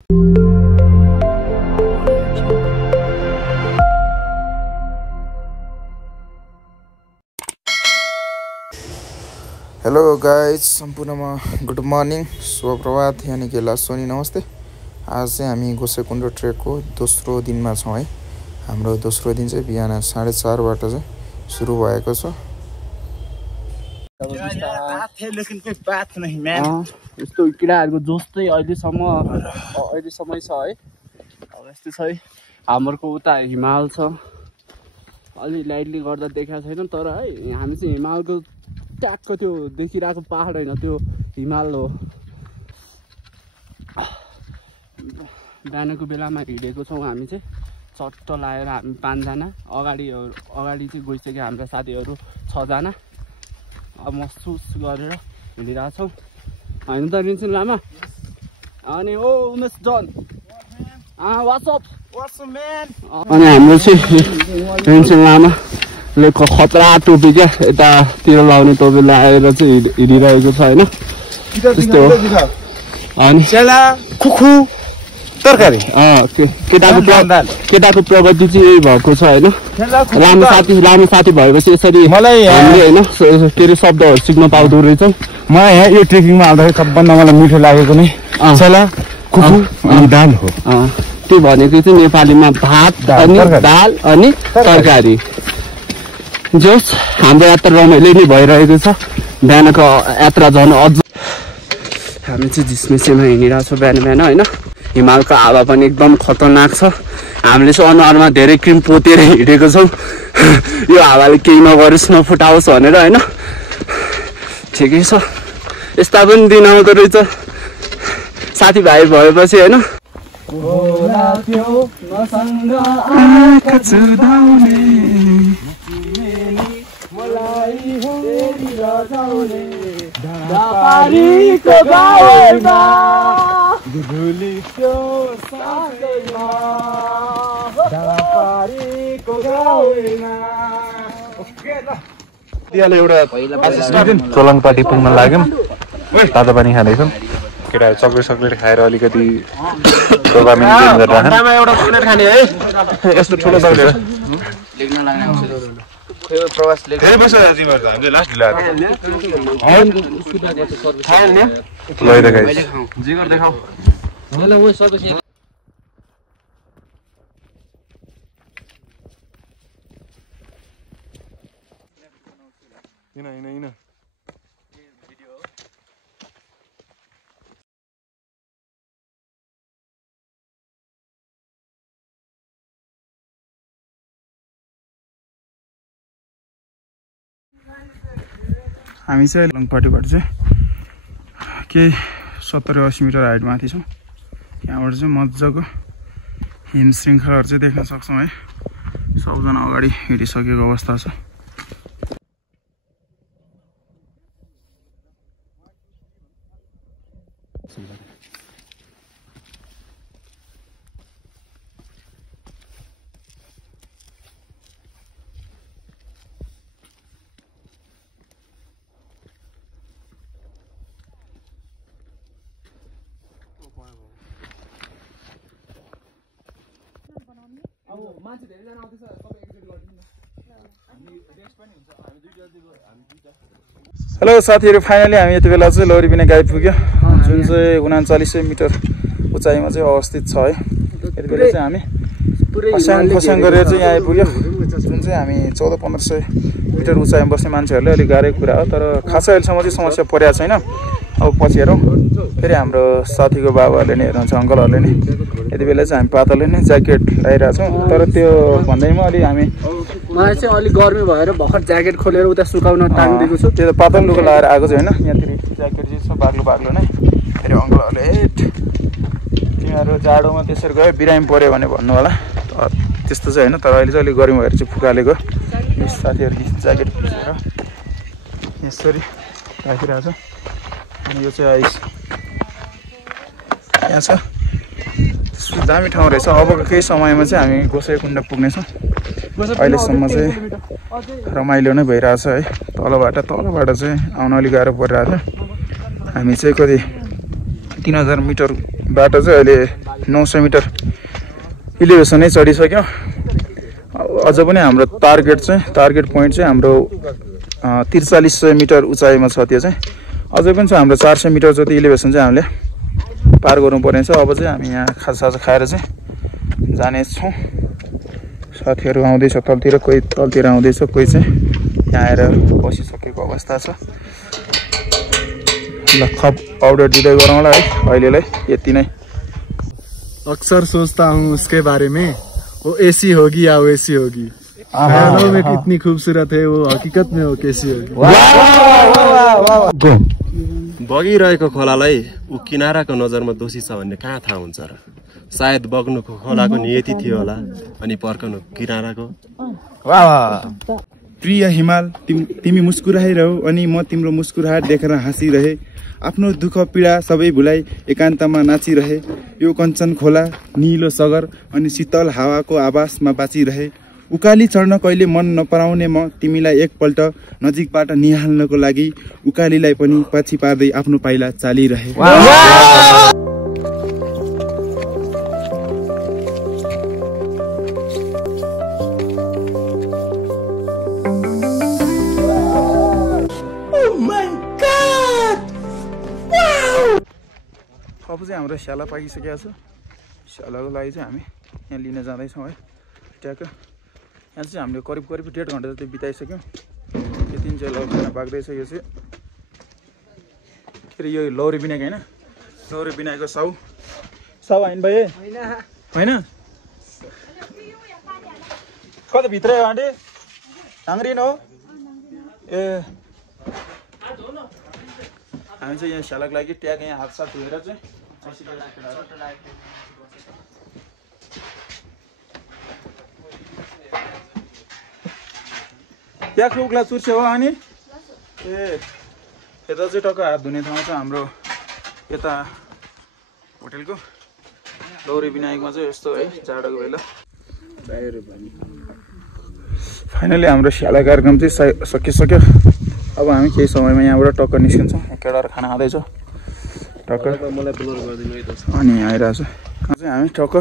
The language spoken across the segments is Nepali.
हेलो गाइज, सम्पूर्णमा गुड मर्निङ, शुभ प्रभात, यानि कि लासोनी नमस्ते। आज चाहिँ हामी गोसेकुण्ड ट्रेकको दोस्रो दिनमा छौँ है। हाम्रो दोस्रो दिन चाहिँ बिहान 4:30बाट चाहिँ सुरु भएको छ। यस्तो किराहरूको जोस चाहिँ अहिलेसम्मै छ है। अब यस्तो छ है, हाम्रोको उता हिमाल छ, अलि लाइटली गर्दा देखाएको छैन, तर है हामी चाहिँ हिमालको ट्याक्क त्यो देखिरहेको पहाड होइन, त्यो हिमाल हो। बिहानको बेलामा हिँडेको छौँ हामी चाहिँ, चट्ट लगाएर हामी 5जना। अगाडि चाहिँ गइसक्यो हाम्रा साथीहरू 6जना। अब महसुस गरेर हिँडिरहेको छौँ होइन त रिन्सिन लामा? अनि ओ उमेश जन, वाट्सअप म्यान। अनि हाम्रो चाहिँ रिन्सिन लामाले खतरा टोपी क्या, यतातिर लाउने टोपी लगाएर चाहिँ हिँडिरहेको छ होइन। त्यस्तो हो। अनि खुखु तरकारी केटाको प्रगति चाहिँ यही भएको छ होइन। लामो साथी भएपछि यसरी मलाई होइन के अरे शब्दहरू सिक्न पाउँदो रहेछौँ। मलाई यहाँ यो ट्रेकिङमा आउँदाखेरि सबभन्दा मलाई मिठो लागेको नै चला खुखु अनि दाल हो। त्यो भनेको चाहिँ नेपालीमा भात अनि दाल अनि तरकारी। जोस् हाम्रो यात्रा रमाइलो नै भइरहेको छ। बिहानको यात्रा झन् अझ हामी चाहिँ झिसमिसेमा हिँडिरहेको छौँ बिहान होइन। हिमालको हावा पनि एकदम खतरनाक छ। हामीले चाहिँ अनुहारमा धेरै क्रिम पोतेर हिँडेको छौँ, यो हावाले केही नगरोस् नफुटाओस् भनेर होइन। ठिकै छ, यस्ता पनि दिन आउँदो रहेछ साथीभाइ भएपछि होइन। एउटा चोलङपाटी पुग्न लाग्यौँ, तातो पानी खाँदैछौँ। केटाहरू चक्लेट खाएर अलिकति डोपामिन गेन गरिरहेछन्। यस्तो ठुलो चक्लेट हामी चाहिँ लङपाटीबाट चाहिँ केही 70-80 मिटर हाइट माथि छौँ। यहाँबाट चाहिँ मजाको हिम श्रृङ्खलाहरू चाहिँ देख्न सक्छौँ है। सबजना अगाडि हिँडिसकेको अवस्था छ। हेलो साथीहरू, फाइनली हामी यति बेला चाहिँ लौरीबिना आइपुग्यो, जुन चाहिँ 3900 मिटर उचाइमा चाहिँ अवस्थित छ है। यति बेला चाहिँ हामी खस्याङ गरेर चाहिँ यहाँ आइपुग्यो, जुन चाहिँ हामी 1400-1500 मिटर उचाइमा बस्ने मान्छेहरूले अलिक गाह्रै कुरा हो। तर खासै अहिलेसम्म चाहिँ समस्या परेको छैन। अब पछि हेरौँ, फेरि हाम्रो साथीको बाबाहरूले नै हेर्नुहुन्छ, अङ्कलहरूले नै। यति बेला चाहिँ हामी पातलले नै ज्याकेट लगाइरहेको छौँ, तर त्यो भन्दैमा अलि हामी मलाई चाहिँ अलिक गर्मी भएर भर्खर ज्याकेट खोलेर उता सुकाउन टाङ्दिएको छु। त्यो त पातल लुगा लगाएर आएको चाहिँ होइन। यहाँतिर ज्याकेट चाहिँ छ बाग्लो नै। फेरि अङ्कलहरूले तिमीहरू जाडोमा त्यसरी गयो बिरामी पऱ्यो भने भन्नु होला, त्यस्तो चाहिँ होइन। तर अहिले चाहिँ अलिक गर्मी भएर चाहिँ फुकालेको साथीहरूले ज्याकेट पिसेर यसरी राखिरहेको छ। अनि यो चाहिँ आइस यहाँ छ, दामी ठाउँ रहेछ। अबको केही समयमा चाहिँ हामी गोसाइकुण्ड पुग्नेछौँ। अहिलेसम्म चाहिँ रमाइलो नै भइरहेछ है। तलबाट चाहिँ आउन अलिक गाह्रो परिरहेको थियो। हामी चाहिँ कति 3000 मिटर बाटो चाहिँ अहिले 900 मिटर इलिभेसनै चढिसक्यो। अझ पनि हाम्रो टार्गेट पोइन्ट चाहिँ हाम्रो 4300 मिटर उचाइमा छ। त्यो चाहिँ अझै पनि छ हाम्रो 400 मिटर जति इलिभेसन चाहिँ हामीले पार गर्नु पर्ने छ। अब चाहिँ हामी यहाँ खाजासाजा खाएर चाहिँ जानेछौँ। साथीहरू आउँदैछ तलतिर, कोही तलतिर आउँदैछ, कोही चाहिँ यहाँ आएर बसिसकेको अवस्था छ। ल थप अर्डर दिँदै गरौँला है अहिलेलाई यति नै। अक्सर सोचता हूँ उसके बारे में, वो ऐसी होगी या वैसी होगी, ख्यालों में कितनी खूबसूरत है, वो हकीकत में वो कैसी होगी। बगिरहेको खोलालाई ऊ किनाराको नजरमा दोषी छ भन्ने कहाँ थाहा हुन्छ र? सायद बग्नुको खोलाको नियति थियो होला अनि पर्कनु किनाराको। प्रिय हिमाल, तिमी मुस्कुराइरहौ अनि म तिम्रो मुस्कुराहट देखेर हाँसिरहे। आफ्नो दुःख पीडा सबै भुलाई एकान्तमा नाचिरहे। यो कञ्चन खोला, निलो सगर अनि शीतल हावाको आवासमा बाँचिरहे। उकाली चढ्न कहिले मन नपराउने म तिमीलाई एकपल्ट नजिकबाट निहाल्नको लागि उकालीलाई पनि पछि पार्दै आफ्नो पाइला चालिरहे। अब चाहिँ हाम्रो स्याला पाकिसकेको छ। स्यालाको लागि चाहिँ हामी यहाँ लिन जाँदैछौँ है। ट्याक्क यहाँ चाहिँ हामीले करिब 1.5 घन्टा जति बिताइसक्यौँ। यो 3 चाहिँ लौरी पाक्दैछ। यो चाहिँ फेरि यो लौरी बिनाएको होइन, लौरी बिनाएको साउ होइन भाइ? होइन कता भित्र आँटे ढाङ्ग्रिन हो ए। हामी चाहिँ यहाँ स्यालाको लागि ट्याग यहाँ हातसाथ धोएर चाहिँ त्यहाँ उक्ला चुर्से हो। अनि ए यता चाहिँ टक्क हात धुने ठाउँ छ हाम्रो यता होटेलको। लौरी विनायकमा चाहिँ यस्तो है जाडोको बेला। फाइनली हाम्रो स्याला कार्यक्रम चाहिँ सकिसक्यो। अब हामी केही समयमा यहाँबाट टक्क निस्किन्छौँ। केटाहरू खाना खाँदैछ टक्क अनि आइरहेको छ। चाहिँ हामी टक्क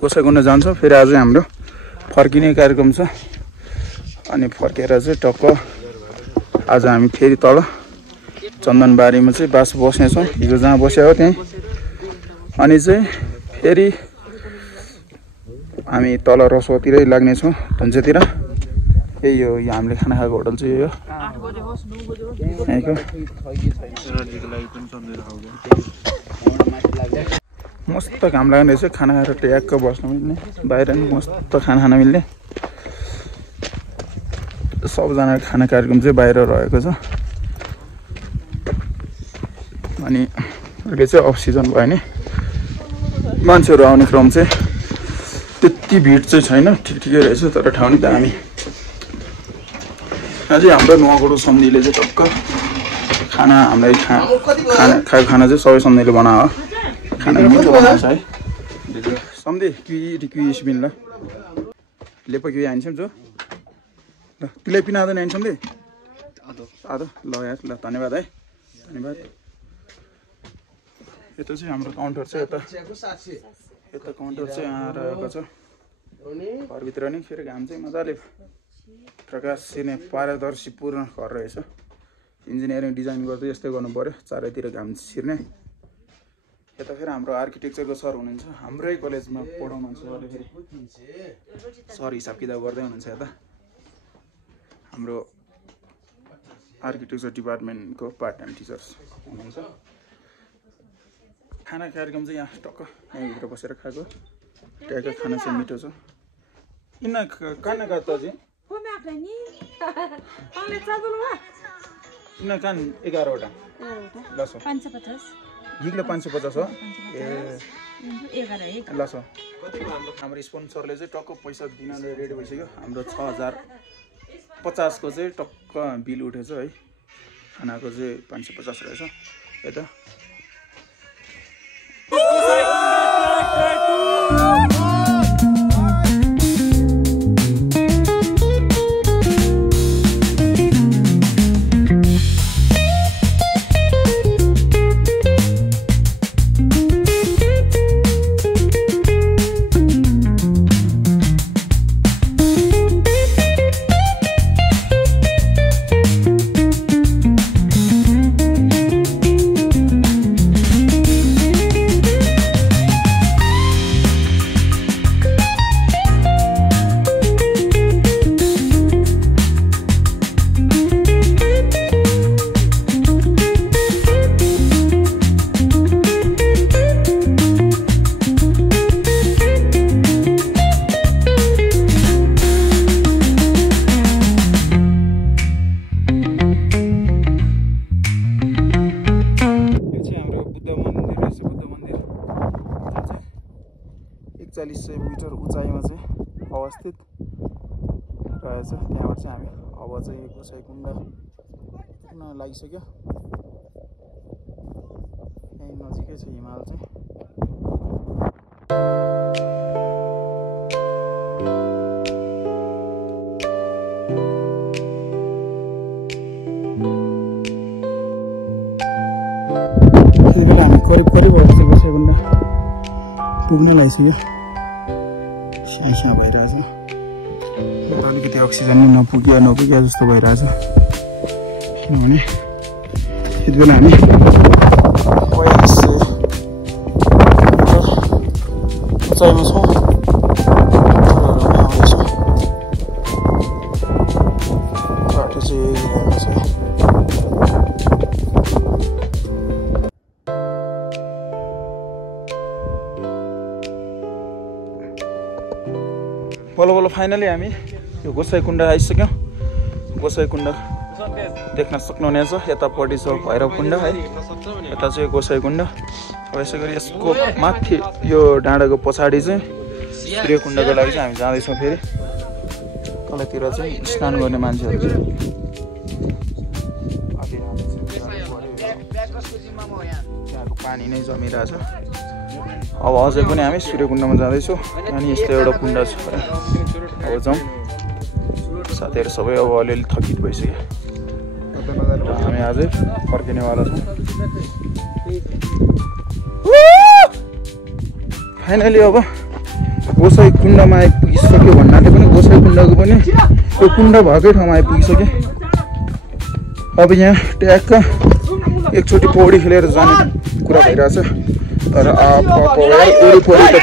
कोसागुन्डा जान्छौँ। फेरि आज हाम्रो फर्किने कार्यक्रम छ अनि फर्केर चाहिँ टक्क आज हामी फेरि तल चन्दनबारीमा चाहिँ बस्नेछौँ। हिजो जहाँ बस्यो हो त्यहीँ। अनि चाहिँ फेरि हामी तल रसुवातिरै लाग्नेछौँ धुन्चेतिर। यही हो यो हामीले खाना खाएको होटल चाहिँ यो यहीँको। मस्त घाम लाग्ने रहेछ। खाना खाएर ट्याक्क बस्न मिल्ने, बाहिर पनि मस्त खाना खान मिल्ने। सबजना खाना कार्यक्रम चाहिँ बाहिर रहेको छ। अनि अहिले चाहिँ अफ सिजन भयो नि मान्छेहरू आउने क्रम चाहिँ त्यति भिड चाहिँ छैन, ठिकै रहेछ। तर ठाउँ नि दामी। अझै हाम्रो नुवाकोटो सम्धिले चाहिँ टक्क खाना हामीलाई खाएको खाना चाहिँ सबै सम्धिले बनायो। खाना मिठो बनाउँछ है सम्धि। क्युइस बिन ल लेपो क्युई हान्छौँ जो ल तिलाई पिना आउँदैन हान्छौँ दे आदो ल यार ल धन्यवाद है धन्यवाद। यता चाहिँ हाम्रो काउन्टर छ। यता काउन्टर चाहिँ यहाँ रहेको छ घरभित्र नि। फेरि घाम चाहिँ मजाले प्रकाश छिर्ने पारदर्शीपूर्ण घर रहेछ। इन्जिनियरिङ डिजाइन गर्दै यस्तै गर्नु पऱ्यो, चारैतिर घाम छिर्ने। यता फेरि हाम्रो आर्किटेक्चरको सर हुनुहुन्छ, हाम्रै कलेजमा पढाउनुहुन्छ अहिले। फेरि सर हिसाब किताब गर्दै हुनुहुन्छ। यता हाम्रो आर्किटेक्चर डिपार्टमेन्टको पार्ट टाइम टिचर्स हुनुहुन्छ। खाना कार्यक्रम चाहिँ यहाँ टक्क यहीँभित्र बसेर खाएको। ट्याक्कै खाना चाहिँ मिठो छ। इन कान काट्दा चाहिँ इन कान 11वटा लसो 550 हिग्लो 550 हो ए लसो। हाम्रो स्पोन्सरले चाहिँ टक्क पैसा दिन रेडी भइसक्यो। हाम्रो 6050 को चाहिँ टक्क बिल उठेछ है। खानाको चाहिँ 550 रहेछ। यता 4100 मिटर उचाइमा चाहिँ अवस्थित रहेछ। त्यहाँबाट चाहिँ हामी अब चाहिँ गोसाइकुण्ड पुग्न लागिसक्यो। यही नजिकै छ हिमाल चाहिँ। त्यति बेला हामी करिब अब चाहिँ गोसाइकुण्ड पुग्न लागिसक्यो। स्याहाँ भइरहेछ। अलिकति अक्सिजन नै नपुग्या जस्तो भइरहेछ। किनभने त्यति बेला हामी 4200 उचाइमा छौँ। बाटो चाहिँ राम्रो छ। बल्ल फाइनली हामी यो गोसाइकुण्ड आइसक्यौँ। गोसाइकुण्ड देख्न सक्नुहुनेछ। यतापट्टि छ भैरवकुण्ड है, यता चाहिँ गोसाइकुण्ड। अब यसै गरी यसको माथि यो डाँडाको पछाडि चाहिँ सूर्यकुण्डको लागि चाहिँ हामी जाँदैछौँ। फेरि तलतिर चाहिँ स्नान गर्ने मान्छेहरू चाहिँ त्यहाँको पानी नै जमिरहेछ। अब अझै पनि हामी सूर्यकुण्डमा जाँदैछौँ अनि यस्तो एउटा कुण्ड छ। अब जाउँ। साथीहरू सबै अब अलिअलि थकित भइसक्यो। हामी अझै फर्किनेवाला छौँ। फाइनली अब गोसाइकुण्डमा आइपुगिसक्यो भन्नाले पनि गोसाइकुण्डको पनि यो कुण्ड भएकै ठाउँमा आइपुगिसक्यो। अब यहाँ ट्याक्क एकचोटि पौडी खेलेर जाने कुरा भइरहेछ। तर वरिपरि त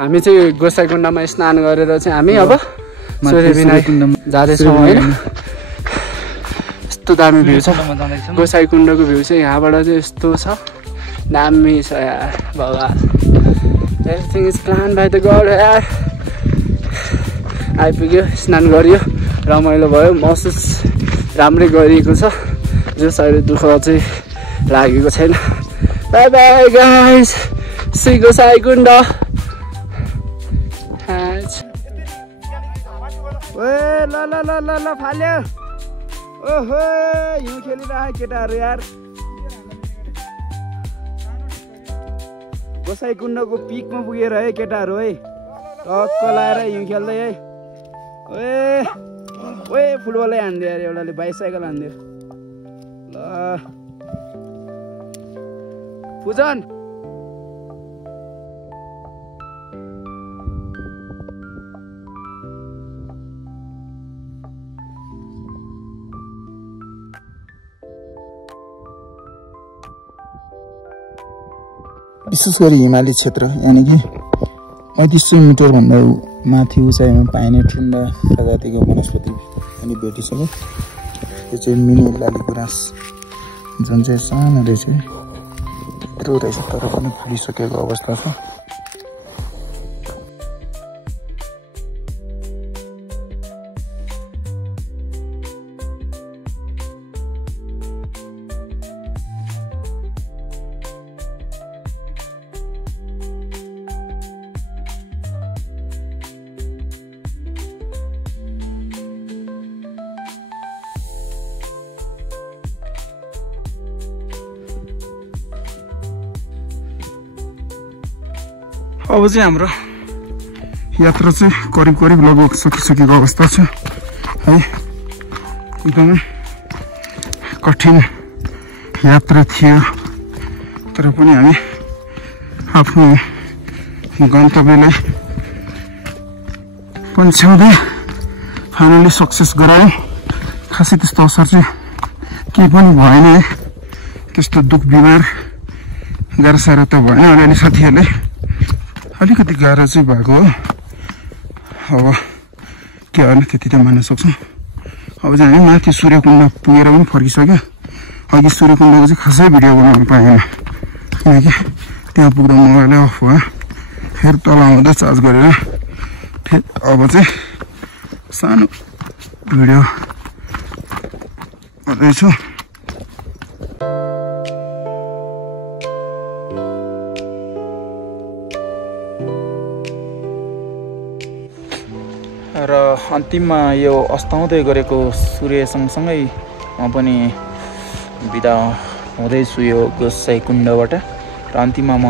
हामी चाहिँ गोसाइकुण्डमा स्नान गरेर चाहिँ हामी अब सूर्यविनायक जाँदैछौँ होइन। यस्तो दामी भ्यू छ गोसाइकुण्डको भ्यू चाहिँ। यहाँबाट चाहिँ यस्तो छ, दामी छ यार। भगवान everything is plan by the god यार। आइपुग्यो, स्नान गरियो, रमाइलो भयो, महसुस राम्रै गरिएको छ। जो अहिले दुःख चाहिँ लागेको छैन। Bye bye guys, see Gosaikunda. ल ल ल ल ल फाल्यो। ओहो हिउँ खेलिरहेको केटाहरू यार। गोसाइकुण्डको पिकमा पुगेर है केटाहरू है, टक्क लाएर हिउँ खेल्दै है। ओए फुटबलै हान्दियो यार एउटाले, बाइसाइकल हान्दियो। ल पूजन विशेष गरी हिमाली क्षेत्र यानि कि 3500 मिटरभन्दा माथि उचाइमा पाइने ठुन्डा प्रजातिको वनस्पति पनि भेटिसक्यो। यो चाहिँ मिनी लालीगुराँस, जुन चाहिँ सानो रहेछ, यत्रो रहेछ तर पनि फुलिसकेको अवस्था छ। अब चाहिँ हाम्रो यात्रा चाहिँ करिब लगभग सकिसकेको अवस्था छ है। एकदमै कठिन यात्रा थियो तर पनि हामी आफ्नो गन्तव्यलाई पन्छ्याउँदै फाइनली सक्सेस गरायौँ। खासै त्यस्तो असर चाहिँ केही पनि भएन है। त्यस्तो दुःख बिमार गाह्रो साह्रो त भएन। अलिअलि साथीहरूले अलिकति गाह्रो चाहिँ भएको हो। अब के होइन, त्यति त मान्न सक्छौँ। अब चाहिँ हामी माथि सूर्यकुण्ड पुगेर पनि फर्किसक्यो। अघि सूर्यकुण्डको चाहिँ खासै भिडियो बनाउनु पाएन किनकि त्यहाँ पुग्दा मोबाइल अफ भयो फेरि तल आउँदा चार्ज गरेर फेरि अब चाहिँ सानो भिडियो गर्दैछु र अन्तिममा यो अस्ताउँदै गरेको सूर्य सँगसँगै म पनि बिदा हुँदैछु यो गोसाइकुण्डबाट र अन्तिममा म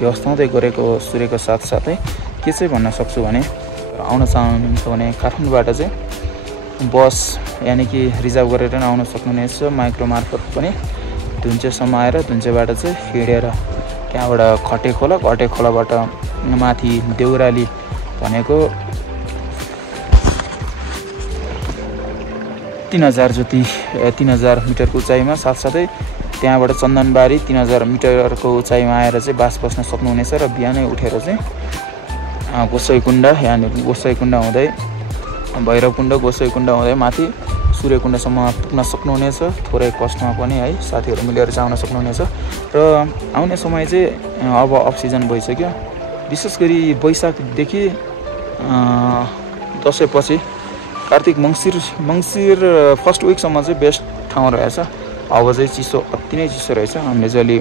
यो अस्ताउँदै गरेको सूर्यको साथसाथै के चाहिँ भन्न सक्छु भने आउन चाहनुहुन्छ भने काठमाडौँबाट चाहिँ बस यानि कि रिजर्भ गरेर आउन सक्नुहुनेछ माइक्रो मार्फत पनि धुन्चेसम्म आएर धुन्चेबाट चाहिँ हिँडेर त्यहाँबाट खटे खोलाबाट माथि देउराली भनेको 3000 मिटरको उचाइमा साथसाथै त्यहाँबाट चन्दनबारी 3000 मिटरको उचाइमा आएर चाहिँ बास बस्न सक्नुहुनेछ र बिहानै उठेर चाहिँ गोसाइकुण्ड यानि गोसाइकुण्ड हुँदै भैरवकुण्ड गोसाइकुण्ड हुँदै माथि सूर्यकुण्डसम्म पुग्न सक्नुहुनेछ थोरै कष्टमा पनि है साथीहरू मिलेर चाहिँ आउन सक्नुहुनेछ र आउने समय चाहिँ अब अफ सिजन भइसक्यो विशेष गरी वैशाखदेखि दसैँपछि कार्तिक मङ्सिर फर्स्ट विकसम्म चाहिँ बेस्ट ठाउँ रहेछ अब चाहिँ चिसो अति नै चिसो रहेछ हामीले चाहिँ अलि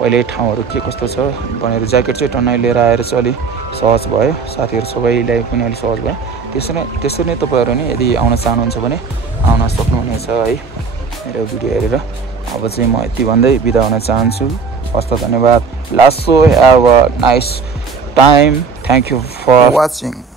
पहिल्यै ठाउँहरू के कस्तो छ भनेर ज्याकेट चाहिँ टन्नै लिएर आएर चाहिँ अलि सहज भयो साथीहरू सबैलाई पनि अलि सहज भयो त्यसरी नै तपाईँहरू नि यदि आउन चाहनुहुन्छ भने आउन सक्नुहुनेछ है मेरो भिडियो हेरेर अब चाहिँ म यति भन्दै बिदा हुन चाहन्छु हस्त धन्यवाद last so have a nice time thank you for watching